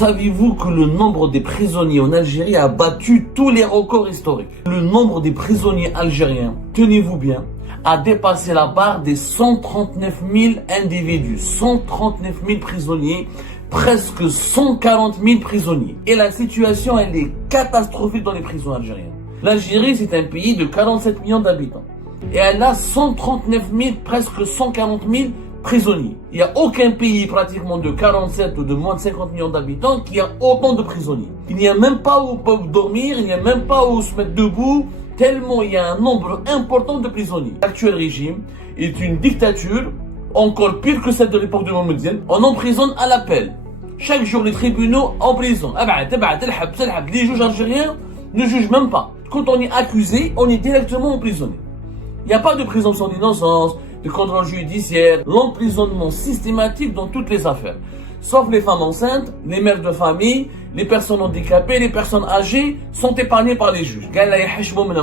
Saviez-vous que le nombre des prisonniers en Algérie a battu tous les records historiques? Le nombre des prisonniers algériens, tenez-vous bien, a dépassé la barre des 139 000 individus. 139 000 prisonniers, presque 140 000 prisonniers. Et la situation, elle est catastrophique dans les prisons algériennes. L'Algérie, c'est un pays de 47 millions d'habitants. Et elle a 139 000, presque 140 000 prisonniers. Il n'y a aucun pays pratiquement de 47 ou de moins de 50 millions d'habitants qui a autant de prisonniers. Il n'y a même pas où dormir, il n'y a même pas où se mettre debout, tellement il y a un nombre important de prisonniers. L'actuel régime est une dictature, encore pire que celle de l'époque de Mohamed. On emprisonne à l'appel. Chaque jour, les tribunaux en prison. Les juges algériens ne jugent même pas. Quand on est accusé, on est directement emprisonné. Il n'y a pas de présomption d'innocence, de contrôle judiciaire, l'emprisonnement systématique dans toutes les affaires. Sauf les femmes enceintes, les mères de famille, les personnes handicapées, les personnes âgées sont épargnées par les juges.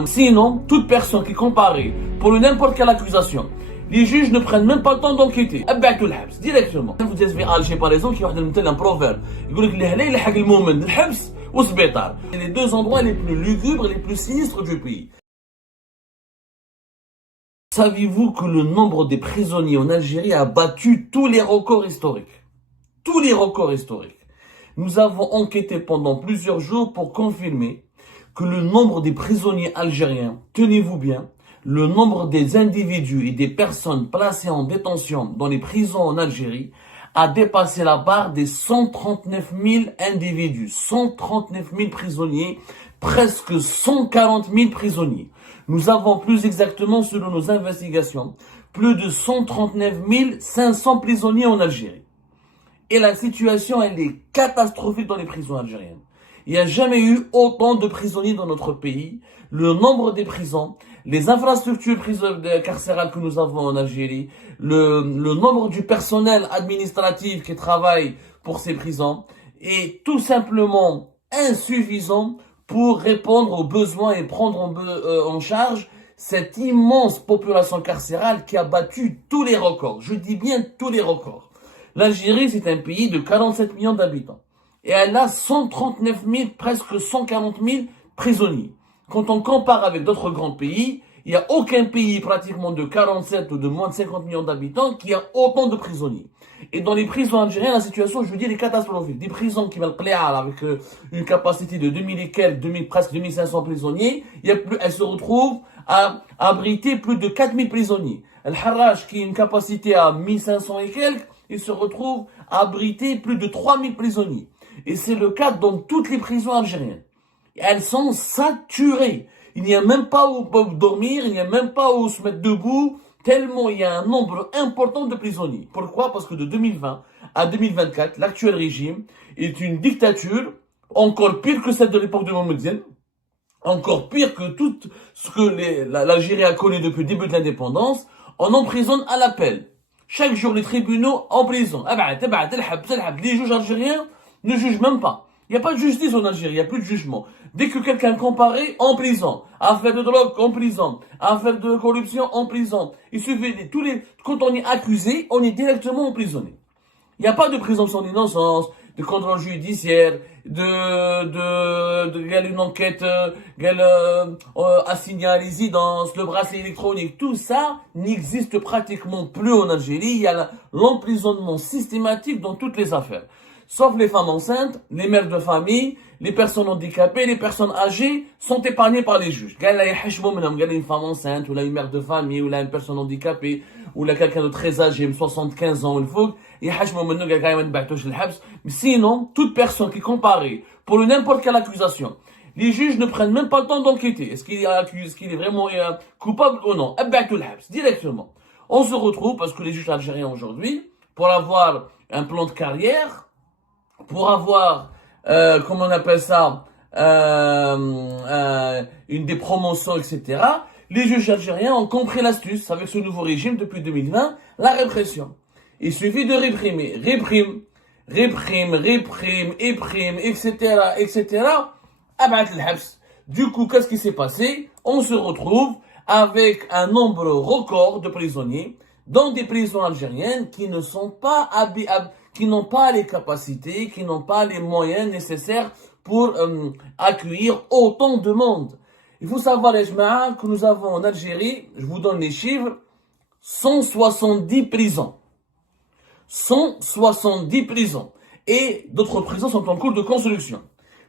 Sinon, toute personne qui est comparée pour n'importe quelle accusation, les juges ne prennent même pas le temps d'enquêter. Directement. Vous êtes à Alger par exemple, qui a un proverbe. C'est les deux endroits les plus lugubres, les plus sinistres du pays. Saviez-vous que le nombre des prisonniers en Algérie a battu tous les records historiques? Tous les records historiques. Nous avons enquêté pendant plusieurs jours pour confirmer que le nombre des prisonniers algériens, tenez-vous bien, le nombre des individus et des personnes placées en détention dans les prisons en Algérie a dépassé la barre des 139 000 individus, 139 000 prisonniers, presque 140 000 prisonniers. Nous avons plus exactement, selon nos investigations, plus de 139 500 prisonniers en Algérie. Et la situation, elle est catastrophique dans les prisons algériennes. Il n'y a jamais eu autant de prisonniers dans notre pays. Le nombre des prisons, les infrastructures carcérales que nous avons en Algérie, le nombre du personnel administratif qui travaille pour ces prisons est tout simplement insuffisant pour répondre aux besoins et prendre en charge cette immense population carcérale qui a battu tous les records. Je dis bien tous les records. L'Algérie, c'est un pays de 47 millions d'habitants. Et elle a 139 000, presque 140 000 prisonniers. Quand on compare avec d'autres grands pays, il n'y a aucun pays pratiquement de 47 ou de moins de 50 millions d'habitants qui a autant de prisonniers. Et dans les prisons algériennes, la situation, je veux dire, est catastrophique. Des prisons qui veulent avec une capacité de 2000 et quelques, presque 2500 prisonniers, elles se retrouvent à abriter plus de 4000 prisonniers. El Harrach, qui a une capacité à 1500 et quelques, il se retrouve à abriter plus de 3000 prisonniers. Et c'est le cas dans toutes les prisons algériennes. Elles sont saturées. Il n'y a même pas où dormir, il n'y a même pas où se mettre debout, tellement il y a un nombre important de prisonniers. Pourquoi? Parce que de 2020 à 2024, l'actuel régime est une dictature, encore pire que celle de l'époque de Mohamed, encore pire que tout ce que l'Algérie a connu depuis le début de l'indépendance. On emprisonne à l'appel. Chaque jour, les tribunaux en prison. Les juges algériens ne jugent même pas. Il n'y a pas de justice en Algérie, il n'y a plus de jugement. Dès que quelqu'un est comparé, en prison. Affaire de drogue, en prison. Affaire de corruption, en prison. Il suffit quand on est accusé, on est directement emprisonné. Il n'y a pas de présomption d'innocence, de contrôle judiciaire, une enquête, assigner à résidence, le bracelet électronique. Tout ça n'existe pratiquement plus en Algérie. Il y a l'emprisonnement systématique dans toutes les affaires. Sauf les femmes enceintes, les mères de famille, les personnes handicapées, les personnes âgées sont épargnées par les juges. Une femme enceinte, ou là une mère de famille, ou là une personne handicapée, ou là quelqu'un de très âgé, 75 ans, il faut, sinon, toute personne qui est comparée pour n'importe quelle accusation, les juges ne prennent même pas le temps d'enquêter. Est-ce qu'il est vraiment coupable ou non? Directement. On se retrouve, parce que les juges algériens aujourd'hui, pour avoir un plan de carrière, pour avoir, comment on appelle ça, des promotions, etc., les juges algériens ont compris l'astuce avec ce nouveau régime depuis 2020, la répression. Il suffit de réprimer, réprime, etc. Du coup, qu'est-ce qui s'est passé? On se retrouve avec un nombre record de prisonniers dans des prisons algériennes qui ne sont pas qui n'ont pas les capacités, qui n'ont pas les moyens nécessaires pour accueillir autant de monde. Il faut savoir, les jama'a, que nous avons en Algérie, je vous donne les chiffres, 170 prisons. 170 prisons. Et d'autres prisons sont en cours de construction.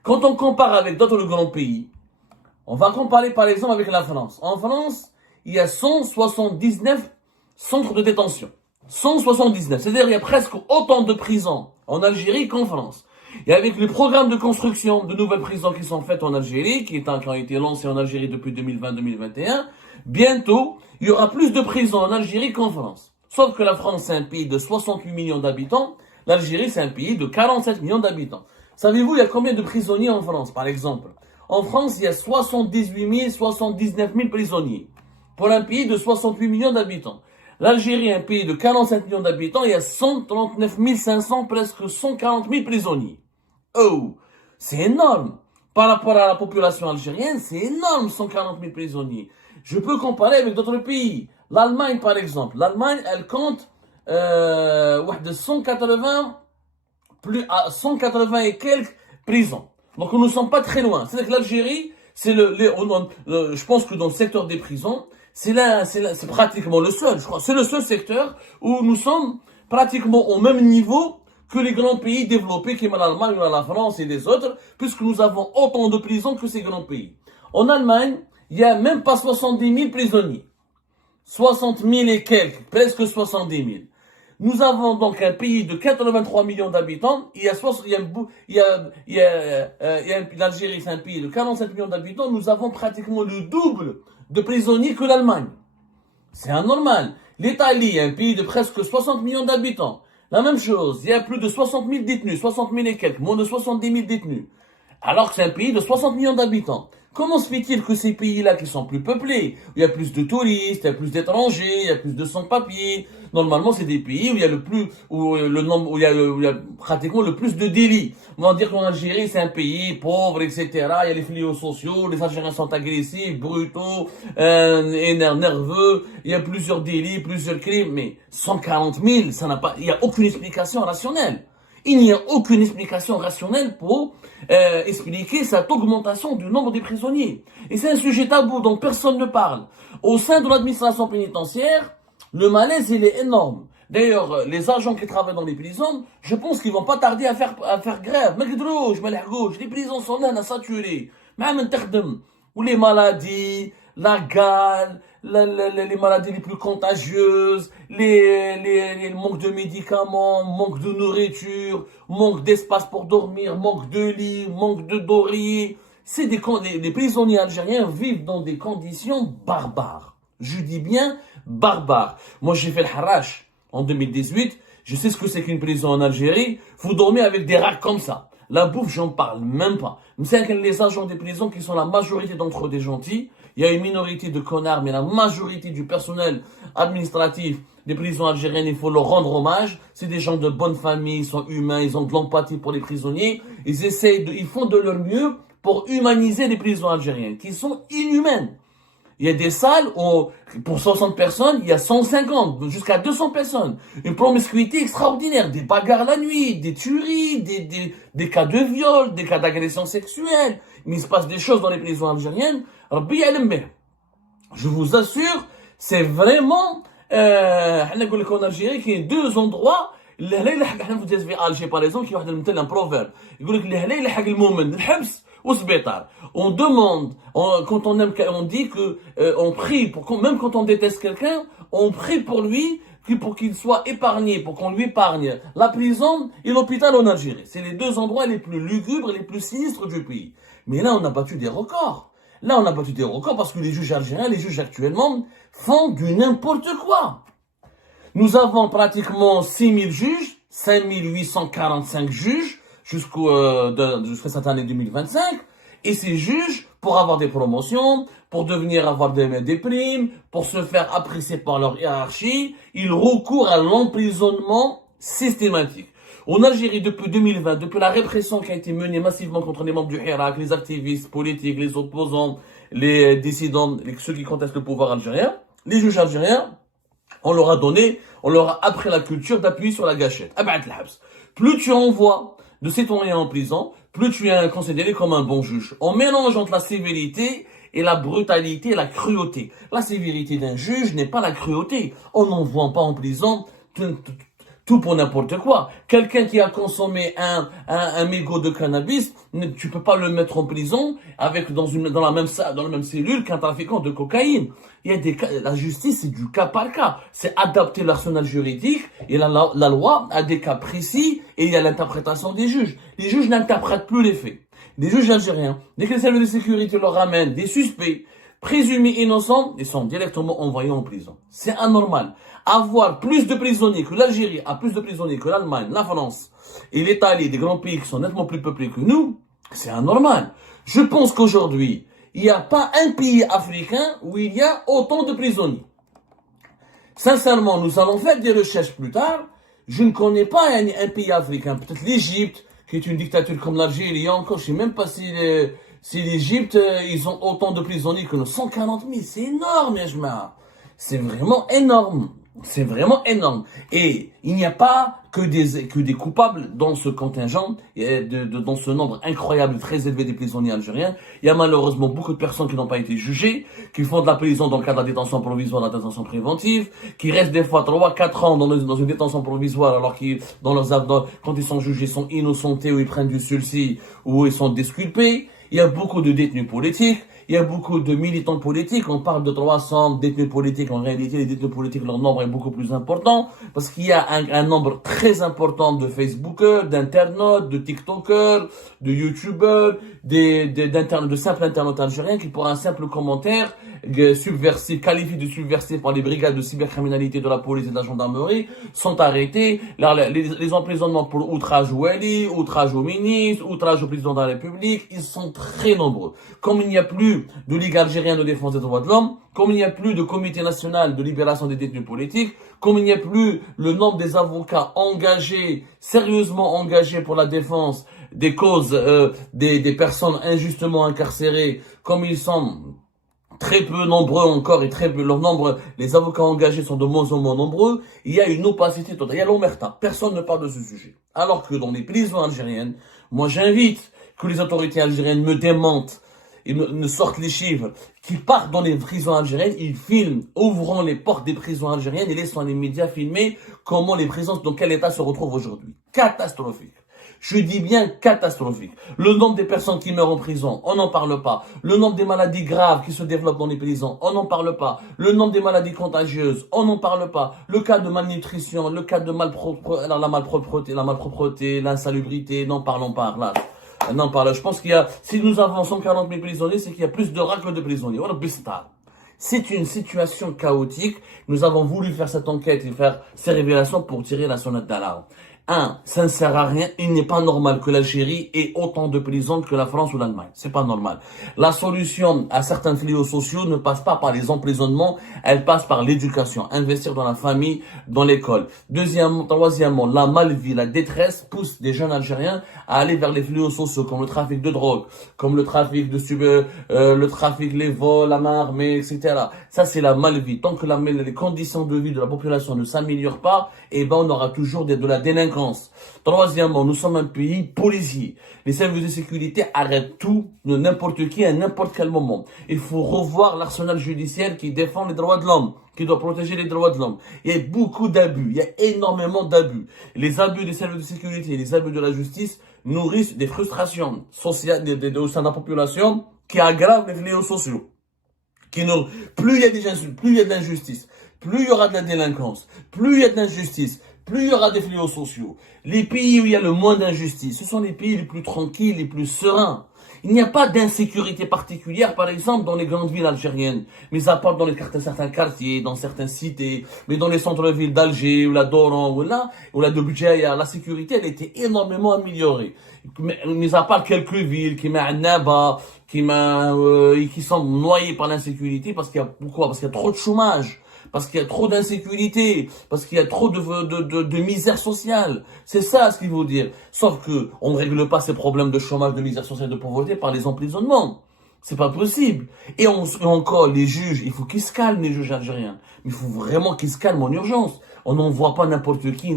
Quand on compare avec d'autres grands pays, on va comparer par exemple avec la France. En France, il y a 179 centres de détention. 179. C'est-à-dire qu'il y a presque autant de prisons en Algérie qu'en France. Et avec le programme de construction de nouvelles prisons qui sont faites en Algérie, qui ont été lancées en Algérie depuis 2020-2021, bientôt, il y aura plus de prisons en Algérie qu'en France. Sauf que la France, c'est un pays de 68 millions d'habitants. L'Algérie, c'est un pays de 47 millions d'habitants. Savez-vous, il y a combien de prisonniers en France, par exemple? En France, il y a 78 000, 79 000 prisonniers. Pour un pays de 68 millions d'habitants. L'Algérie, un pays de 47 millions d'habitants, il y a 139 500, presque 140 000 prisonniers. Oh, c'est énorme. Par rapport à la population algérienne, c'est énorme, 140 000 prisonniers. Je peux comparer avec d'autres pays. L'Allemagne, par exemple. L'Allemagne, elle compte 180 et quelques prisons. Donc nous ne sommes pas très loin. C'est-à-dire que l'Algérie, je pense que dans le secteur des prisons, c'est pratiquement le seul, je crois. C'est le seul secteur où nous sommes pratiquement au même niveau que les grands pays développés, comme l'Allemagne, la France et les autres, puisque nous avons autant de prisons que ces grands pays. En Allemagne, il n'y a même pas 70 000 prisonniers. 60 000 et quelques, presque 70 000. Nous avons donc un pays de 83 millions d'habitants. L'Algérie, c'est un pays de 47 millions d'habitants. Nous avons pratiquement le double de prisonniers que l'Allemagne. C'est anormal. L'Italie, un pays de presque 60 millions d'habitants. La même chose. Il y a plus de 60 000 détenus, 60 000 et quelques, moins de 70 000 détenus. Alors que c'est un pays de 60 millions d'habitants. Comment se fait-il que ces pays-là qui sont plus peuplés, où il y a plus de touristes, il y a plus d'étrangers, il y a plus de sans-papiers, normalement c'est des pays où il y a il y a pratiquement le plus de délits. On va dire qu'en Algérie c'est un pays pauvre, etc. Il y a les fléaux sociaux, les Algériens sont agressifs, brutaux, nerveux, il y a plusieurs délits, plusieurs crimes, mais 140 000, il n'y a aucune explication rationnelle. Il n'y a aucune explication rationnelle pour expliquer cette augmentation du nombre des prisonniers. Et c'est un sujet tabou dont personne ne parle. Au sein de l'administration pénitentiaire, le malaise, il est énorme. D'ailleurs, les agents qui travaillent dans les prisons, je pense qu'ils vont pas tarder à faire grève. Les prisons sont là, saturées. Ou les maladies, la gale, les maladies les plus contagieuses, les manques de médicaments, manque de nourriture, manque d'espace pour dormir, manque de lit, manque de d'oreiller. Les prisonniers algériens vivent dans des conditions barbares. Je dis bien barbares. Moi, j'ai fait le Harash en 2018. Je sais ce que c'est qu'une prison en Algérie. Vous dormez avec des rats comme ça. La bouffe, j'en parle même pas. C'est que les agents des prisons qui sont la majorité d'entre eux des gentils. Il y a une minorité de connards, mais la majorité du personnel administratif des prisons algériennes, il faut leur rendre hommage. C'est des gens de bonne famille, ils sont humains, ils ont de l'empathie pour les prisonniers. Ils font de leur mieux pour humaniser les prisons algériennes, qui sont inhumaines. Il y a des salles où, pour 60 personnes, il y a 150, jusqu'à 200 personnes. Une promiscuité extraordinaire, des bagarres la nuit, des tueries, des cas de viol, des cas d'agression sexuelle. Mais il se passe des choses dans les prisons algériennes. Je vous assure, c'est vraiment, en Algérie, qu'il y a deux endroits. Vous êtes à Alger, par exemple, qui a un proverbe. On demande, quand on dit que on prie même quand on déteste quelqu'un, on prie pour lui, pour qu'il soit épargné, pour qu'on lui épargne la prison et l'hôpital en Algérie. C'est les deux endroits les plus lugubres, les plus sinistres du pays. Mais là, on a battu des records. Là, on a battu des records parce que les juges algériens, les juges actuellement, font du n'importe quoi. Nous avons pratiquement 6000 juges, 5845 juges, jusqu'à cette année 2025. Et ces juges, pour avoir des promotions, pour avoir des primes, pour se faire apprécier par leur hiérarchie, ils recourent à l'emprisonnement systématique. En Algérie, depuis 2020, depuis la répression qui a été menée massivement contre les membres du Hirak, les activistes politiques, les opposants, les dissidents, ceux qui contestent le pouvoir algérien, les juges algériens, on leur a appris la culture d'appuyer sur la gâchette. plus tu envoies de citoyens en prison, plus tu es considéré comme un bon juge. On mélange entre la sévérité et la brutalité et la cruauté. La sévérité d'un juge n'est pas la cruauté. On n'envoie pas en prison tout pour n'importe quoi. Quelqu'un qui a consommé un mégot de cannabis, tu peux pas le mettre en prison avec dans la même cellule qu'un trafiquant de cocaïne. Il y a des cas, la justice c'est du cas par cas. C'est adapter l'arsenal juridique et la loi a des cas précis et il y a l'interprétation des juges. Les juges n'interprètent plus les faits. Les juges algériens, dès que les services de sécurité leur ramènent des suspects présumés innocents, ils sont directement envoyés en prison. C'est anormal. Avoir plus de prisonniers que l'Algérie a plus de prisonniers que l'Allemagne, la France et l'Italie, des grands pays qui sont nettement plus peuplés que nous, c'est anormal. Je pense qu'aujourd'hui, il n'y a pas un pays africain où il y a autant de prisonniers. Sincèrement, nous allons faire des recherches plus tard. Je ne connais pas un pays africain, peut-être l'Égypte, qui est une dictature comme l'Algérie, encore, je ne sais même pas si l'Égypte, ils ont autant de prisonniers que nous. 140 000, c'est énorme, Yajma. C'est vraiment énorme. C'est vraiment énorme. Et il n'y a pas que des coupables dans ce contingent, dans ce nombre incroyable, très élevé des prisonniers algériens. Il y a malheureusement beaucoup de personnes qui n'ont pas été jugées, qui font de la prison dans le cadre de la détention provisoire, de la détention préventive, qui restent des fois 3-4 ans dans une détention provisoire, alors qu'ils, quand ils sont jugés, sont innocentés ou ils prennent du sursis ou ils sont disculpés. Il y a beaucoup de détenus politiques. Il y a beaucoup de militants politiques. On parle de 300 détenus politiques. En réalité, les détenus politiques, leur nombre est beaucoup plus important parce qu'il y a un nombre très important de Facebookers, d'internautes, de TikTokers, de YouTubers, de simples internautes algériens qui, pour un simple commentaire subversif, qualifié de subversif par les brigades de cybercriminalité de la police et de la gendarmerie, sont arrêtés. Les emprisonnements pour outrage au Wali, outrage au ministre, outrage au président de la République, ils sont très nombreux. Comme il n'y a plus de Ligue algérienne de défense des droits de l'homme, comme il n'y a plus de comité national de libération des détenus politiques, comme il n'y a plus le nombre des avocats engagés, sérieusement engagés pour la défense des causes des personnes injustement incarcérées, comme ils sont très peu nombreux encore et très peu, leur nombre, les avocats engagés sont de moins en moins nombreux, il y a une opacité totale, il y a l'omerta, personne ne parle de ce sujet. Alors que dans les prisons algériennes, moi j'invite que les autorités algériennes me démentent, ils me sortent les chiffres, qui partent dans les prisons algériennes, ils filment, ouvrant les portes des prisons algériennes et laissant les médias filmer comment les prisons, dans quel état se retrouvent aujourd'hui. Catastrophique. Je dis bien catastrophique. Le nombre des personnes qui meurent en prison, on n'en parle pas. Le nombre des maladies graves qui se développent dans les prisons, on n'en parle pas. Le nombre des maladies contagieuses, on n'en parle pas. Le cas de malnutrition, le cas de la malpropreté, l'insalubrité, n'en parlons pas là. Non, par là. Je pense qu'il y a, si nous avons 140 000 prisonniers, c'est qu'il y a plus de rats que de prisonniers. C'est une situation chaotique. Nous avons voulu faire cette enquête et faire ces révélations pour tirer la sonnette d'alarme. Ça ne sert à rien. Il n'est pas normal que l'Algérie ait autant de prisons que la France ou l'Allemagne. C'est pas normal. La solution à certains fléaux sociaux ne passe pas par les emprisonnements, elle passe par l'éducation. Investir dans la famille, dans l'école. Troisièmement, la malvie, la détresse pousse des jeunes Algériens à aller vers les fléaux sociaux comme le trafic de drogue, comme le trafic les vols, la main armée, etc. Ça, c'est la malvie. Tant que les conditions de vie de la population ne s'améliorent pas, on aura toujours de la délinquance. Troisièmement, nous sommes un pays policier. Les services de sécurité arrêtent tout, n'importe qui, à n'importe quel moment. Il faut revoir l'arsenal judiciaire qui défend les droits de l'homme, qui doit protéger les droits de l'homme. Il y a beaucoup d'abus, il y a énormément d'abus. Les abus des services de sécurité et les abus de la justice nourrissent des frustrations sociales au sein de la population qui aggravent les fléaux sociaux. Plus il y a plus il y a de l'injustice, plus il y aura de la délinquance, plus il y a de l'injustice, plus il y aura des fléaux sociaux. Les pays où il y a le moins d'injustice, ce sont les pays les plus tranquilles, les plus sereins. Il n'y a pas d'insécurité particulière, par exemple, dans les grandes villes algériennes, mais à part dans certains quartiers, dans certaines cités, mais dans les centres-villes d'Alger, ou la Doran, ou la de Budjaya, la sécurité, elle était énormément améliorée. Mais à part quelques villes, qui sont noyées par l'insécurité, parce qu'il y a Parce qu'il y a trop de chômage. Parce qu'il y a trop d'insécurité, parce qu'il y a trop de misère sociale. C'est ça ce qu'il faut dire. Sauf que on ne règle pas ces problèmes de chômage, de misère sociale, de pauvreté par les emprisonnements. C'est pas possible. Et encore, les juges, il faut qu'ils se calment, les juges algériens. Mais il faut vraiment qu'ils se calment en urgence. On n'envoie pas n'importe qui,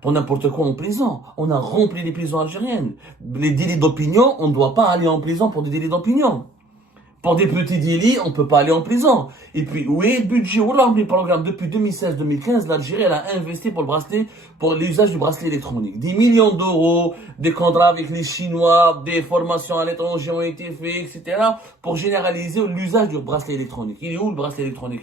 pour n'importe quoi en prison. On a rempli les prisons algériennes. Les délits d'opinion, on ne doit pas aller en prison pour des délits d'opinion. Pour des petits délits, on ne peut pas aller en prison. Et puis, où est le budget? Où est le programme? Depuis 2016-2015, l'Algérie, elle a investi pour l'usage du bracelet électronique. 10 millions d'euros, des contrats avec les Chinois, des formations à l'étranger ont été faites, etc. pour généraliser l'usage du bracelet électronique. Il est où le bracelet électronique?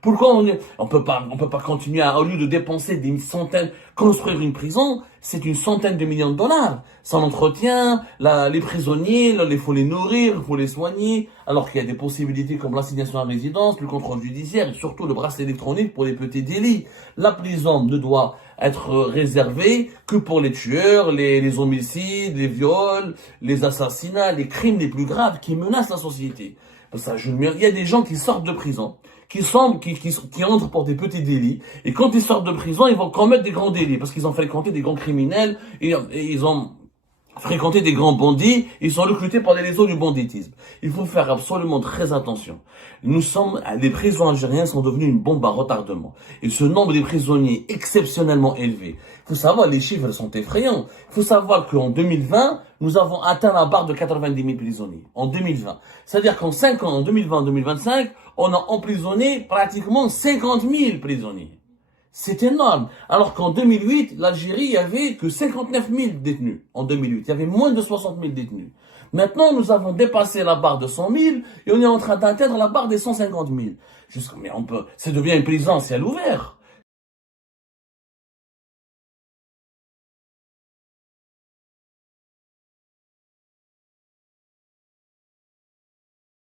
Pourquoi on peut pas continuer au lieu de dépenser des centaines, construire une prison, c'est une centaine de millions de dollars. Sans entretien, les prisonniers, il faut les nourrir, il faut les soigner, alors qu'il y a des possibilités comme l'assignation à résidence, le contrôle judiciaire et surtout le bracelet électronique pour les petits délits. La prison ne doit être réservée que pour les tueurs, les homicides, les viols, les assassinats, les crimes les plus graves qui menacent la société. Il y a des gens qui sortent de prison, qui entrent pour des petits délits, et quand ils sortent de prison, ils vont commettre des grands délits, parce qu'ils ont fréquenté des grands criminels, et ils ont fréquenté des grands bandits, ils sont recrutés par les réseaux du banditisme. Il faut faire absolument très attention. Les prisons algériennes sont devenues une bombe à retardement. Et ce nombre de prisonniers exceptionnellement élevé. Il faut savoir, les chiffres sont effrayants. Il faut savoir qu'en 2020, nous avons atteint la barre de 90 000 prisonniers. En 2020. C'est-à-dire qu'en 5 ans, en 2020-2025, on a emprisonné pratiquement 50 000 prisonniers. C'est énorme. Alors qu'en 2008, l'Algérie, il y avait que 59 000 détenus. En 2008, il y avait moins de 60 000 détenus. Maintenant, nous avons dépassé la barre de 100 000 et on est en train d'atteindre la barre des 150 000. Ça devient une prison à ciel ouvert.